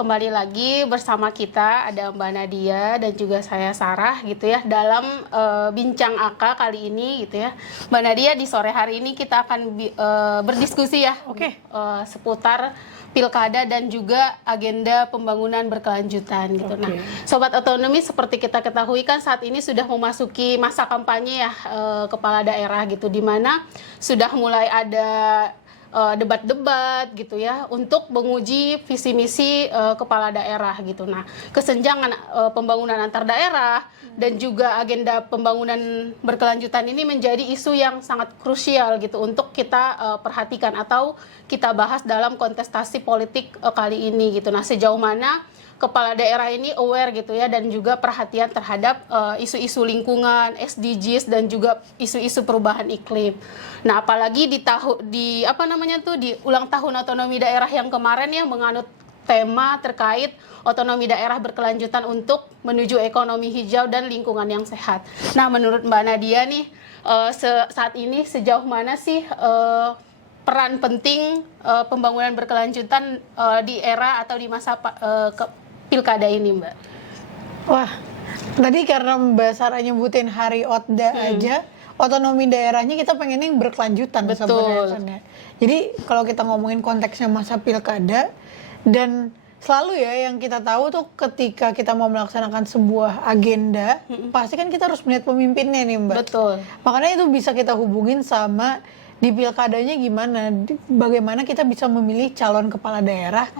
kembali lagi bersama kita ada Mbak Nadia dan juga saya Sarah gitu ya dalam Bincang AK kali ini gitu ya. Mbak Nadia, di sore hari ini kita akan berdiskusi ya seputar pilkada dan juga agenda pembangunan berkelanjutan gitu. Nah, Sobat Otonomi, seperti kita ketahui kan saat ini sudah memasuki masa kampanye ya kepala daerah gitu, di mana sudah mulai ada debat-debat gitu ya untuk menguji visi misi kepala daerah gitu. Nah, kesenjangan pembangunan antar daerah dan juga agenda pembangunan berkelanjutan ini menjadi isu yang sangat krusial gitu untuk kita perhatikan atau kita bahas dalam kontestasi politik kali ini gitu. Nah, sejauh mana kepala daerah ini aware gitu ya dan juga perhatian terhadap isu-isu lingkungan, SDGs dan juga isu-isu perubahan iklim. Nah, apalagi di ulang tahun otonomi daerah yang kemarin yang menganut tema terkait otonomi daerah berkelanjutan untuk menuju ekonomi hijau dan lingkungan yang sehat. Nah, menurut Mbak Nadia nih saat ini sejauh mana sih peran penting pembangunan berkelanjutan di era atau di masa pilkada ini, Mbak? Wah, tadi karena Mbak Sarah nyebutin hari Otda aja, otonomi daerahnya kita pengennya yang berkelanjutan sebenarnya. Jadi kalau kita ngomongin konteksnya masa pilkada, dan selalu ya yang kita tahu tuh ketika kita mau melaksanakan sebuah agenda, pasti kan kita harus melihat pemimpinnya nih, Mbak. Betul. Makanya itu bisa kita hubungin sama di pilkadanya gimana, bagaimana kita bisa memilih calon kepala daerah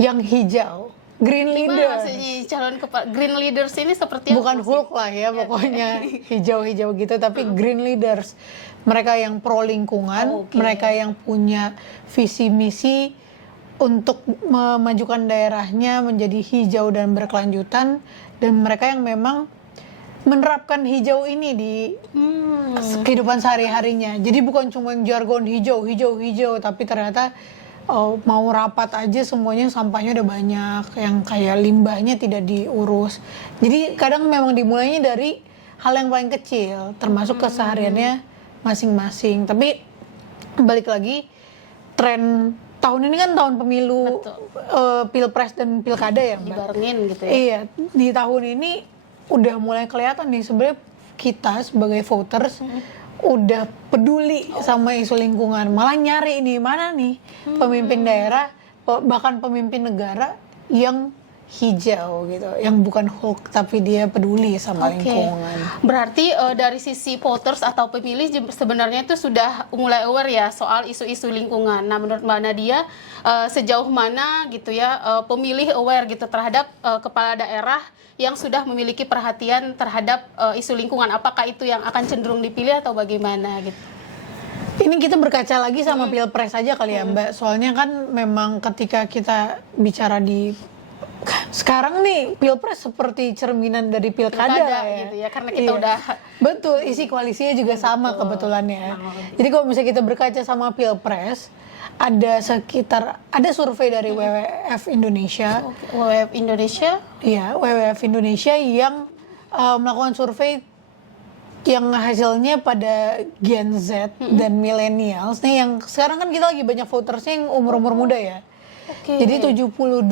yang hijau. Green leader. Maksudnya calon green leaders ini seperti bukan Hulk lah ya pokoknya hijau-hijau gitu, tapi green leaders, mereka yang pro lingkungan, mereka yang punya visi misi untuk memajukan daerahnya menjadi hijau dan berkelanjutan, dan mereka yang memang menerapkan hijau ini di kehidupan sehari-harinya. Jadi bukan cuma jargon hijau, tapi ternyata mau rapat aja semuanya sampahnya udah banyak, yang kayak limbahnya tidak diurus. Jadi kadang memang dimulainya dari hal yang paling kecil, termasuk kesehariannya masing-masing. Tapi balik lagi, tren tahun ini kan tahun pemilu, pilpres dan pilkada ya, Mbak? Dibarengin gitu ya? Iya, di tahun ini udah mulai kelihatan nih sebenarnya kita sebagai voters udah peduli sama isu lingkungan, malah nyari nih mana nih pemimpin daerah, bahkan pemimpin negara yang hijau gitu, yang bukan Hulk tapi dia peduli sama lingkungan. Berarti dari sisi voters atau pemilih sebenarnya itu sudah mulai aware ya soal isu-isu lingkungan. Nah, menurut Mbak Nadia sejauh mana gitu ya pemilih aware gitu terhadap kepala daerah yang sudah memiliki perhatian terhadap isu lingkungan? Apakah itu yang akan cenderung dipilih atau bagaimana gitu? Ini kita berkaca lagi sama pilpres aja kali ya, Mbak. Soalnya kan memang ketika kita bicara di sekarang nih pilpres seperti cerminan dari pilkada ya. Gitu ya, karena kita udah betul, isi koalisinya juga sama kebetulan ya. Jadi kalau misalnya kita berkaca sama pilpres, ada survei dari WWF Indonesia. WWF Indonesia? Iya, WWF Indonesia yang melakukan survei yang hasilnya pada Gen Z dan millennials nih, yang sekarang kan kita lagi banyak votersnya yang umur-umur muda ya. Jadi 72%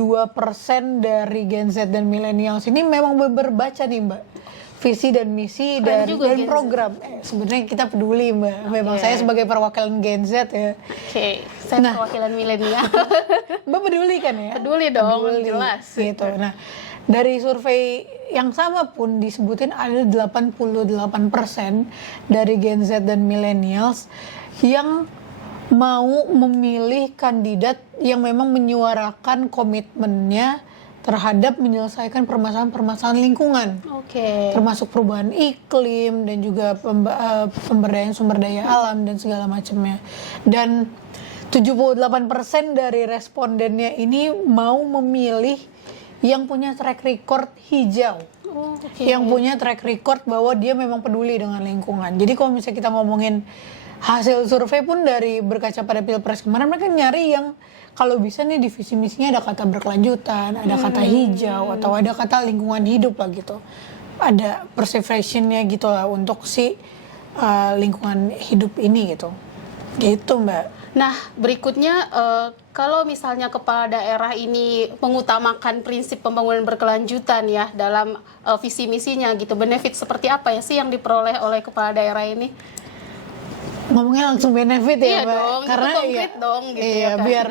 dari Gen Z dan millennials ini memang berbaca nih, Mbak, visi dan misi dan program. Sebenarnya kita peduli, Mbak. Memang saya sebagai perwakilan Gen Z ya. Saya perwakilan milenial. Mbak peduli kan ya? Peduli dong, jelas. Gitu. Nah, dari survei yang sama pun disebutin ada 88% dari Gen Z dan millennials yang mau memilih kandidat yang memang menyuarakan komitmennya terhadap menyelesaikan permasalahan-permasalahan lingkungan, termasuk perubahan iklim dan juga pemberdayaan sumber daya alam dan segala macamnya. Dan 78% dari respondennya ini mau memilih yang punya track record hijau, yang punya track record bahwa dia memang peduli dengan lingkungan. Jadi kalau misalnya kita ngomongin hasil survei pun dari berkaca pada pilpres kemarin, mereka nyari yang kalau bisa nih di visi misinya ada kata berkelanjutan, ada kata hijau, atau ada kata lingkungan hidup lah gitu. Ada preservationnya gitu lah untuk si lingkungan hidup ini gitu. Gitu, Mbak. Nah, berikutnya kalau misalnya kepala daerah ini mengutamakan prinsip pembangunan berkelanjutan ya dalam visi misinya gitu, benefit seperti apa ya sih yang diperoleh oleh kepala daerah ini? Ngomongnya langsung benefit ya, Iya Mbak. dong, itu Karena konkret dong gitu iya, ya kan. biar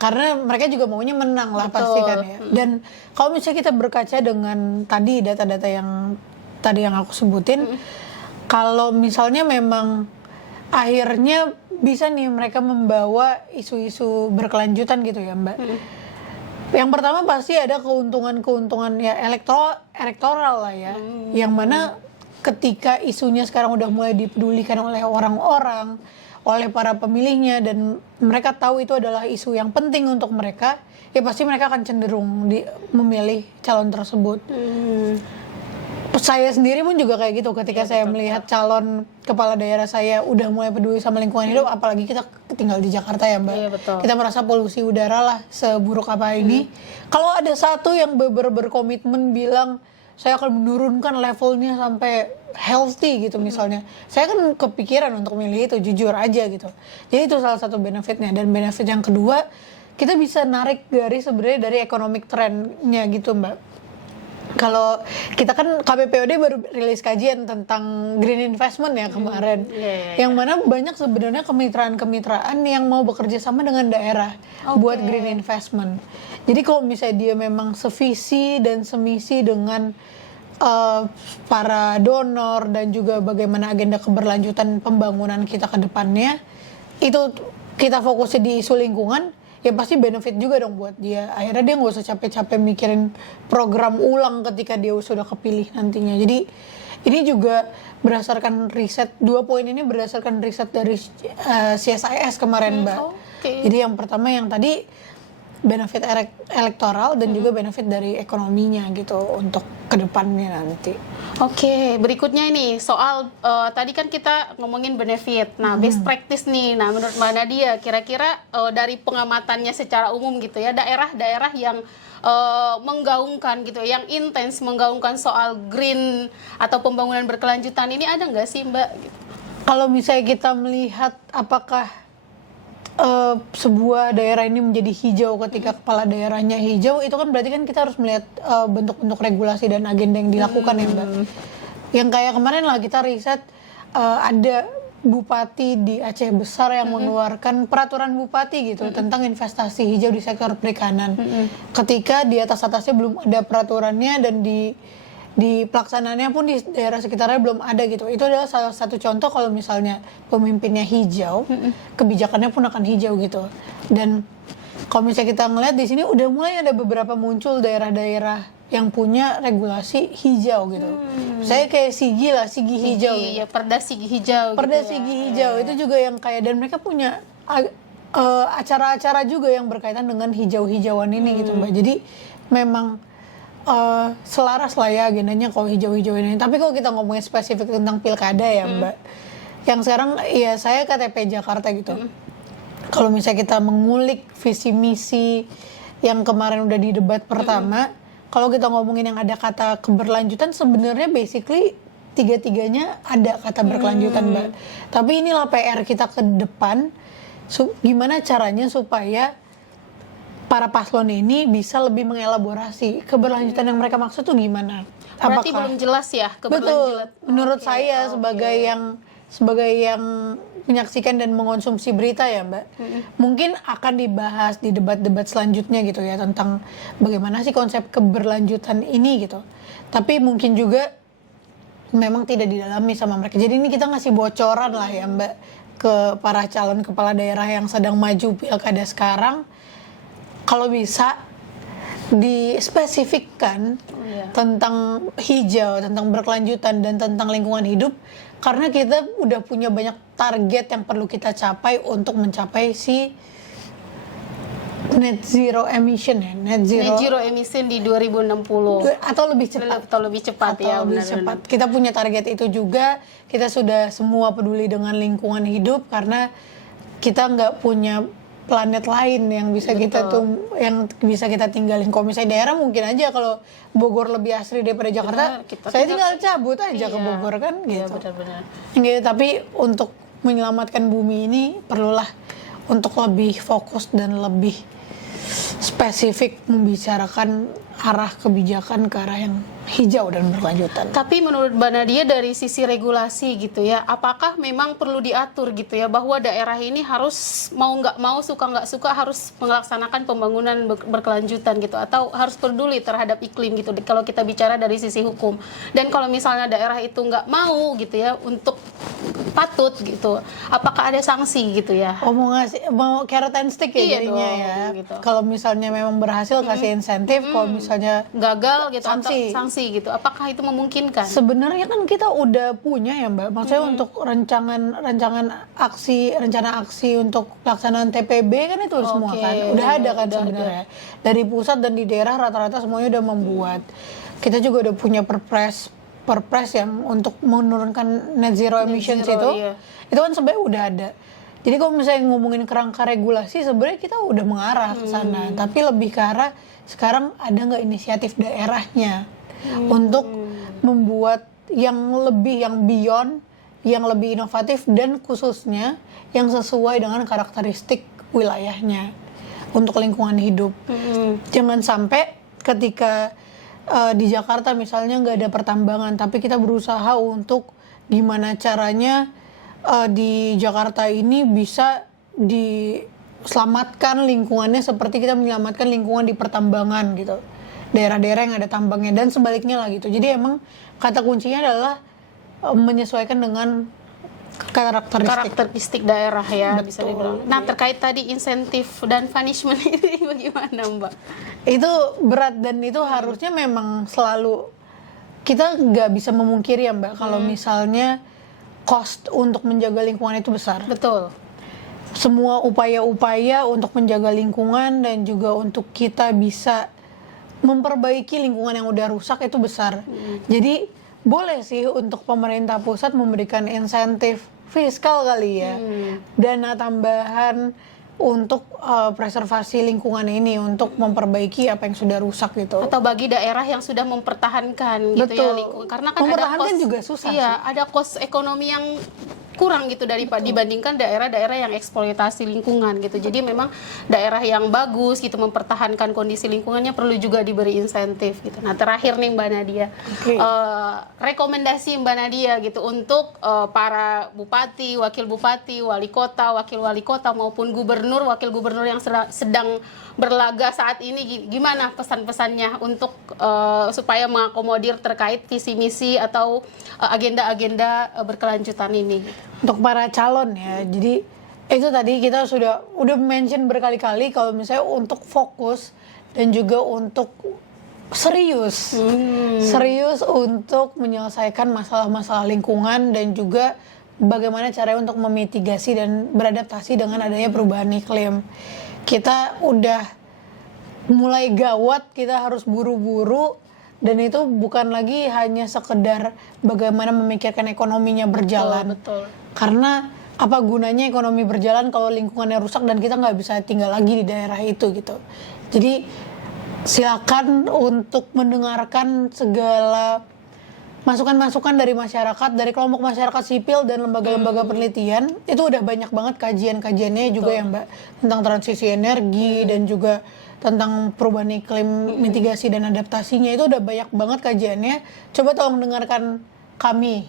karena mereka juga maunya menang lah Betul. pasti kan ya. Dan kalau misalnya kita berkaca dengan tadi data-data yang tadi yang aku sebutin, kalau misalnya memang akhirnya bisa nih mereka membawa isu-isu berkelanjutan gitu ya, Mbak. Yang pertama pasti ada keuntungan-keuntungan ya elektoral lah ya. Yang mana ketika isunya sekarang udah mulai dipedulikan oleh orang-orang, oleh para pemilihnya, dan mereka tahu itu adalah isu yang penting untuk mereka, ya pasti mereka akan cenderung memilih calon tersebut. Saya sendiri pun juga kayak gitu ketika saya melihat calon kepala daerah saya udah mulai peduli sama lingkungan hidup, apalagi kita tinggal di Jakarta ya, Mbak. Iya, betul. Kita merasa polusi udara lah seburuk apa ini. Kalau ada satu yang berkomitmen bilang saya akan menurunkan levelnya sampai healthy gitu misalnya, saya kan kepikiran untuk milih itu, jujur aja gitu. Jadi itu salah satu benefitnya. Dan benefit yang kedua, kita bisa narik garis sebenarnya dari economic trend-nya gitu, Mbak. Kalau kita kan KPPOD baru rilis kajian tentang green investment ya kemarin, yang mana banyak sebenarnya kemitraan-kemitraan yang mau bekerja sama dengan daerah buat green investment. Jadi kalau misalnya dia memang sevisi dan semisi dengan para donor dan juga bagaimana agenda keberlanjutan pembangunan kita ke depannya, itu kita fokusnya di isu lingkungan, ya pasti benefit juga dong buat dia. Akhirnya dia nggak usah capek-capek mikirin program ulang ketika dia sudah kepilih nantinya. Jadi ini juga berdasarkan riset, 2 poin ini berdasarkan riset dari CSIS kemarin, Mbak. Jadi yang pertama yang tadi benefit elektoral dan juga benefit dari ekonominya gitu untuk kedepannya nanti. Oke, berikutnya ini soal tadi kan kita ngomongin benefit. Nah, best practice nih. Nah, menurut Mbak Nadia, kira-kira dari pengamatannya secara umum gitu ya, daerah-daerah yang menggaungkan gitu, yang intens menggaungkan soal green atau pembangunan berkelanjutan ini ada nggak sih, Mbak? Gitu. Kalau misalnya kita melihat apakah sebuah daerah ini menjadi hijau ketika kepala daerahnya hijau, itu kan berarti kan kita harus melihat bentuk-bentuk regulasi dan agenda yang dilakukan ya, Mbak. Yang kayak kemarin lah kita riset, ada bupati di Aceh Besar yang mengeluarkan peraturan bupati gitu tentang investasi hijau di sektor perikanan. Ketika di atas-atasnya belum ada peraturannya dan di pelaksanaannya pun di daerah sekitarnya belum ada gitu. Itu adalah salah satu contoh kalau misalnya pemimpinnya hijau, kebijakannya pun akan hijau gitu. Dan kalau misalnya kita ngeliat di sini udah mulai ada beberapa muncul daerah-daerah yang punya regulasi hijau gitu. Saya kayak Sigi hijau. Iya, Perda Sigi hijau. Perda gitu Sigi hijau itu juga yang kayak, dan mereka punya acara-acara juga yang berkaitan dengan hijau-hijauan ini gitu, Mbak. Jadi memang selaras lah ya agendanya kalau hijau-hijau ini. Tapi kalau kita ngomongin spesifik tentang pilkada ya, Mbak, yang sekarang ya saya KTP Jakarta gitu. Kalau misalnya kita mengulik visi misi yang kemarin udah di debat pertama, kalau kita ngomongin yang ada kata keberlanjutan, sebenarnya basically tiga-tiganya ada kata berkelanjutan, Mbak. Tapi inilah PR kita ke depan, gimana caranya supaya para paslon ini bisa lebih mengelaborasi keberlanjutan yang mereka maksud tuh gimana. Berarti belum jelas ya Betul. keberlanjutan. Menurut saya sebagai yang menyaksikan dan mengonsumsi berita ya, Mbak, mungkin akan dibahas di debat-debat selanjutnya gitu ya tentang bagaimana sih konsep keberlanjutan ini gitu. Tapi mungkin juga memang tidak didalami sama mereka. Jadi ini kita ngasih bocoran lah ya, Mbak, ke para calon kepala daerah yang sedang maju pilkada sekarang. Kalau bisa dispesifikkan tentang hijau, tentang berkelanjutan, dan tentang lingkungan hidup, karena kita udah punya banyak target yang perlu kita capai untuk mencapai si net zero emission ya, net zero emission di 2060 atau lebih cepat, ya, lebih cepat. Kita punya target itu juga. Kita sudah semua peduli dengan lingkungan hidup karena kita nggak punya planet lain yang bisa kita tinggalin. Kalau misalnya daerah mungkin aja kalau Bogor lebih asri daripada Jakarta, saya tinggal cabut aja ke Bogor kan gitu. Benar-benar. Gitu, tapi untuk menyelamatkan bumi ini perlulah untuk lebih fokus dan lebih spesifik membicarakan arah kebijakan ke arah yang hijau dan berkelanjutan. Tapi menurut Mbak Nadia dari sisi regulasi gitu ya, apakah memang perlu diatur gitu ya bahwa daerah ini harus mau nggak mau, suka nggak suka harus melaksanakan pembangunan berkelanjutan gitu, atau harus peduli terhadap iklim gitu kalau kita bicara dari sisi hukum. Dan kalau misalnya daerah itu nggak mau gitu ya untuk patut gitu, apakah ada sanksi gitu ya? Oh, mau carrot and stick ya Iya jadinya dong, ya. gitu. Kalau misalnya memang berhasil kasih insentif, kalau misalnya Gagal gitu Sanksi. atau sanksi gitu, apakah itu memungkinkan? sebenarnya kan kita udah punya ya Mbak, maksudnya untuk rencana aksi untuk pelaksanaan TPB kan itu semua Oke, kan udah ada kan udah sebenarnya dari pusat dan di daerah rata-rata semuanya udah membuat. Kita juga udah punya perpres yang untuk menurunkan net zero emissions zero, itu, iya. itu kan sebenarnya udah ada. Jadi kalau misalnya ngomongin kerangka regulasi sebenarnya kita udah mengarah ke sana, tapi lebih ke arah sekarang ada nggak inisiatif daerahnya untuk membuat yang beyond, yang lebih inovatif dan khususnya yang sesuai dengan karakteristik wilayahnya untuk lingkungan hidup. Jangan sampai ketika di Jakarta misalnya nggak ada pertambangan, tapi kita berusaha untuk gimana caranya di Jakarta ini bisa diselamatkan lingkungannya seperti kita menyelamatkan lingkungan di pertambangan gitu, daerah-daerah yang ada tambangnya dan sebaliknya lah gitu. Jadi emang kata kuncinya adalah menyesuaikan dengan karakteristik daerah ya. Betul. Bisa dibilang. Nah, terkait tadi insentif dan punishment ini bagaimana Mbak? itu berat dan itu harusnya memang selalu kita nggak bisa memungkiri ya Mbak kalau misalnya cost untuk menjaga lingkungan itu besar. Betul. Semua upaya-upaya untuk menjaga lingkungan dan juga untuk kita bisa memperbaiki lingkungan yang udah rusak itu besar. Jadi boleh sih untuk pemerintah pusat memberikan insentif fiskal kali ya, dana tambahan untuk preservasi lingkungan ini, untuk memperbaiki apa yang sudah rusak gitu. Atau bagi daerah yang sudah mempertahankan gitu ya Betul. lingkungan. Karena kan Mempertahankan ada juga susah Iya, sih. ada cost ekonomi yang kurang gitu dibandingkan daerah-daerah yang eksploitasi lingkungan gitu. Jadi memang daerah yang bagus gitu mempertahankan kondisi lingkungannya perlu juga diberi insentif gitu. Nah, terakhir nih Mbak Nadia, Oke. rekomendasi Mbak Nadia gitu untuk para bupati, wakil bupati, wali kota, wakil wali kota maupun gubernur, wakil gubernur yang sedang berlaga saat ini, gimana pesan-pesannya untuk supaya mengakomodir terkait visi misi atau agenda-agenda berkelanjutan ini? Untuk para calon ya, jadi itu tadi kita udah mention berkali-kali kalau misalnya untuk fokus dan juga untuk serius untuk menyelesaikan masalah-masalah lingkungan dan juga bagaimana caranya untuk memitigasi dan beradaptasi dengan adanya perubahan iklim. Kita udah mulai gawat, kita harus buru-buru, dan itu bukan lagi hanya sekedar bagaimana memikirkan ekonominya berjalan. Betul. Karena apa gunanya ekonomi berjalan kalau lingkungannya rusak dan kita nggak bisa tinggal lagi di daerah itu gitu. Jadi silakan untuk mendengarkan segala masukan-masukan dari masyarakat, dari kelompok masyarakat sipil dan lembaga-lembaga penelitian. Itu udah banyak banget kajian-kajiannya juga ya Mbak, tentang transisi energi dan juga tentang perubahan iklim, mitigasi dan adaptasinya. Itu udah banyak banget kajiannya. Coba tolong dengarkan kami.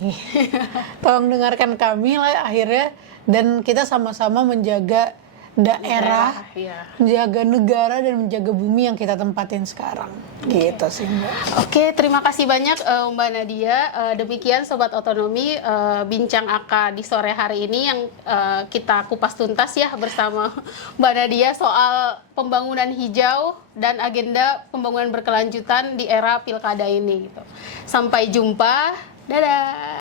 Tolong dengarkan kami lah akhirnya, dan kita sama-sama menjaga daerah, ya. menjaga negara dan menjaga bumi yang kita tempatin sekarang. Gitu sih Mbak. Oke, terima kasih banyak Mbak Nadia. Demikian Sobat Otonomi, bincang AK di sore hari ini yang kita kupas tuntas ya bersama Mbak Nadia soal pembangunan hijau dan agenda pembangunan berkelanjutan di era pilkada ini. Gitu. Sampai jumpa, dadah.